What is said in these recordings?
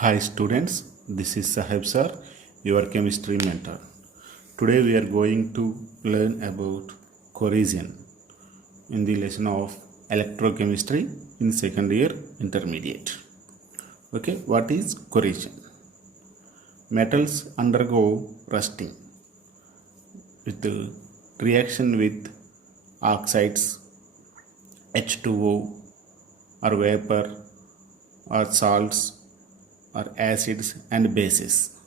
Hi students, this is Sahib sir, your chemistry mentor. Today we are going to learn about corrosion in the lesson of electrochemistry in second year intermediate. Okay, what is corrosion? Metals undergo rusting with the reaction with oxides, H2O or vapor or salts or acids and bases.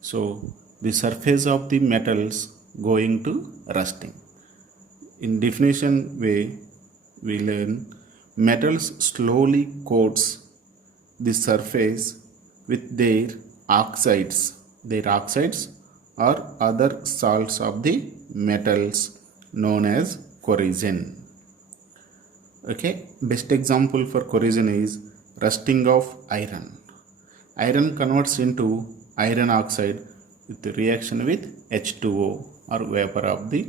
So the surface of the metals going to rusting. In definition way, we learn metals slowly coats the surface with their oxides or other salts of the metals known as corrosion. Okay, best example for corrosion is rusting of iron. Iron converts into iron oxide with the reaction with H2O or vapor of the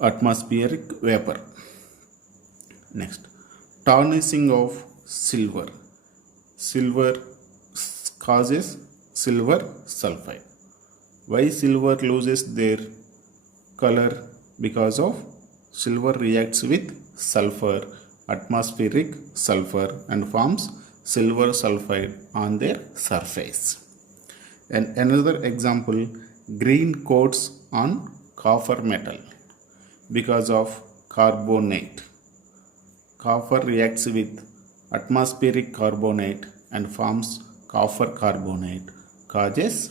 atmospheric vapor. Next, tarnishing of silver. Silver causes silver sulfide. Why silver loses their color? Because of silver reacts with sulfur, atmospheric sulfur, and forms silver sulfide on their surface. And another example, green coats on copper metal because of carbonate. Copper reacts with atmospheric carbonate and forms copper carbonate, causes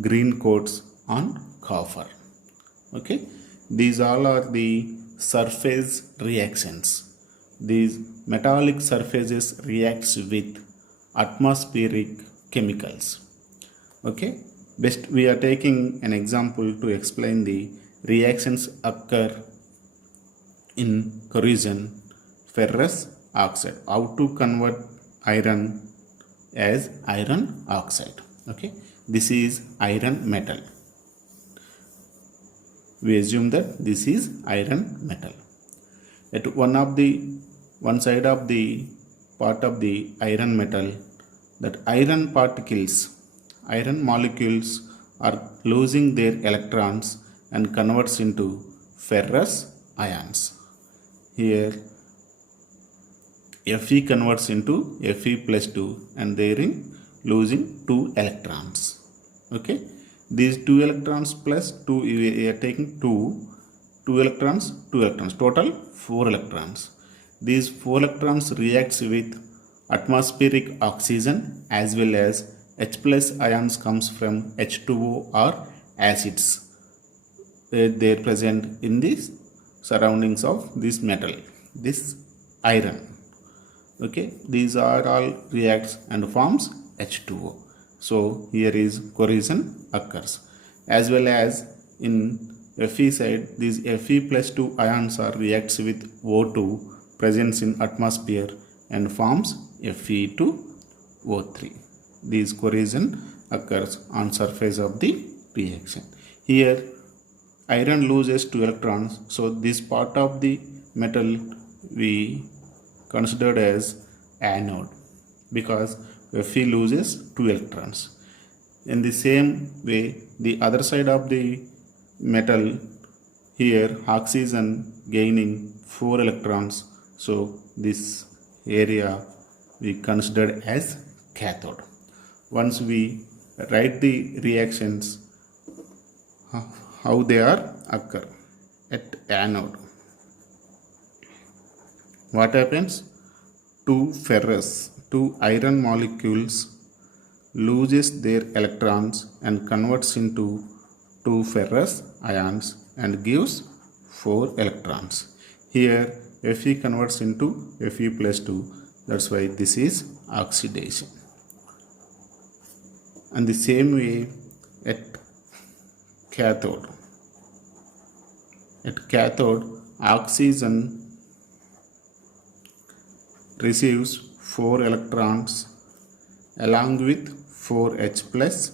green coats on copper. Okay, these all are the surface reactions. These metallic surfaces reacts with atmospheric chemicals. Okay, best we are taking an example to explain the reactions occur in corrosion. Ferrous oxide, how to convert iron as iron oxide. Okay, this is iron metal. We assume that this is iron metal. At one side of the part of the iron metal, that iron molecules are losing their electrons and converts into ferrous ions. Here Fe converts into Fe plus 2 and therein losing 2 electrons. Okay, these 2 electrons plus 2, we are taking 2 electrons, total 4 electrons. These 4 electrons reacts with atmospheric oxygen as well as H plus ions comes from H2O or acids. They are present in the surroundings of this metal, this iron. Okay, these are all reacts and forms H2O. So here is corrosion occurs. As well as in Fe side, these Fe plus 2 ions are reacts with O2 presence in atmosphere and forms Fe2O3. This corrosion occurs on surface of the reaction. Here iron loses 2 electrons, so this part of the metal we considered as anode because Fe loses 2 electrons. In the same way, the other side of the metal, here oxygen gaining 4 electrons, so this area we considered as cathode. Once we write the reactions, how they are occur at anode, what happens? Two iron molecules loses their electrons and converts into 2 ferrous ions and gives 4 electrons. Here Fe converts into Fe plus 2, that's why this is oxidation. And the same way at cathode, oxygen receives 4 electrons along with 4 H plus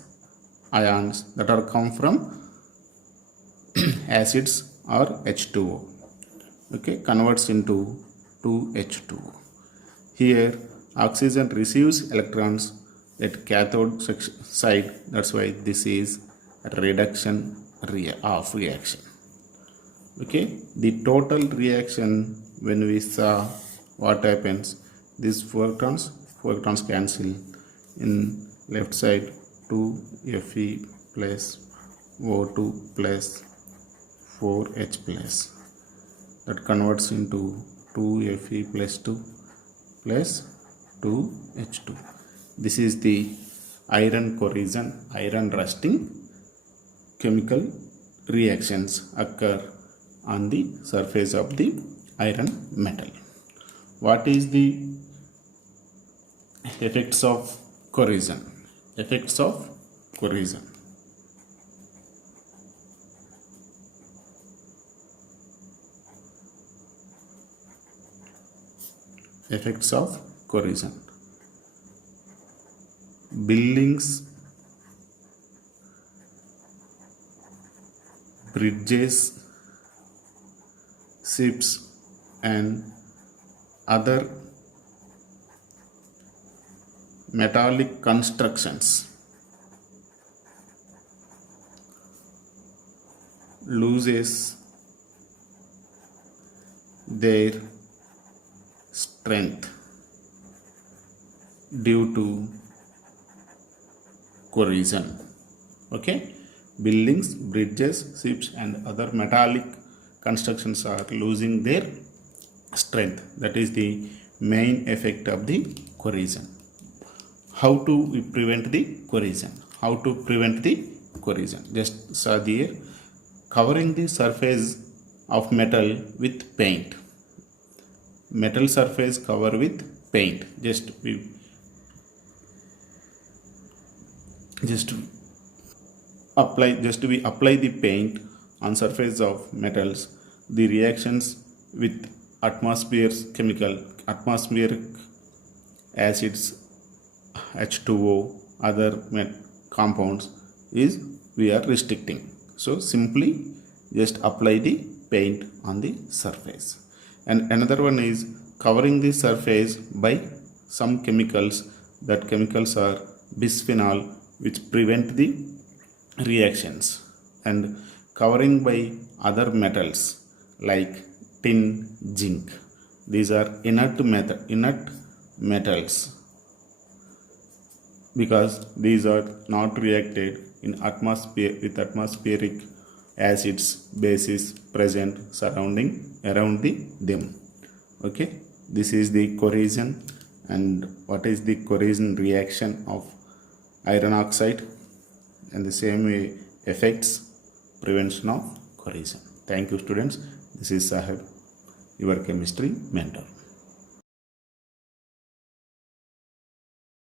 ions that are come from acids or H2O. Okay, converts into 2H2O. Here Oxygen receives electrons at cathode side. That's why this is reduction of reaction. Okay, the total reaction, when we saw what happens, these photons cancel. In left side 2 Fe plus O2 plus 4H plus, that converts into 2 Fe plus 2 plus 2H2. This is the iron corrosion, iron rusting chemical reactions occur on the surface of the iron metal. What is the effects of corrosion? Effects of corrosion. Effects of corrosion. Buildings, bridges, ships and other metallic constructions loses their strength due to corrosion. Okay, buildings, bridges, ships and other metallic constructions are losing their strength. That is the main effect of the corrosion. How to prevent the corrosion? How to prevent the corrosion? Just saw here, covering the surface of metal with paint. Metal surface cover with paint. Just we apply the paint on surface of metals. The reactions with atmospheric acids, H2O, other compounds is we are restricting. So simply just apply the paint on the surface. And another one is covering the surface by some chemicals. That chemicals are bisphenol, which prevent the reactions, and covering by other metals like tin, zinc. These are inert metals because these are not reacted in atmosphere with atmospheric acids, bases present surrounding around them. Okay, this is the corrosion. And what is the corrosion reaction of iron oxide, and the same way affects prevention of corrosion. Thank you, students. This is Sahib, your chemistry mentor.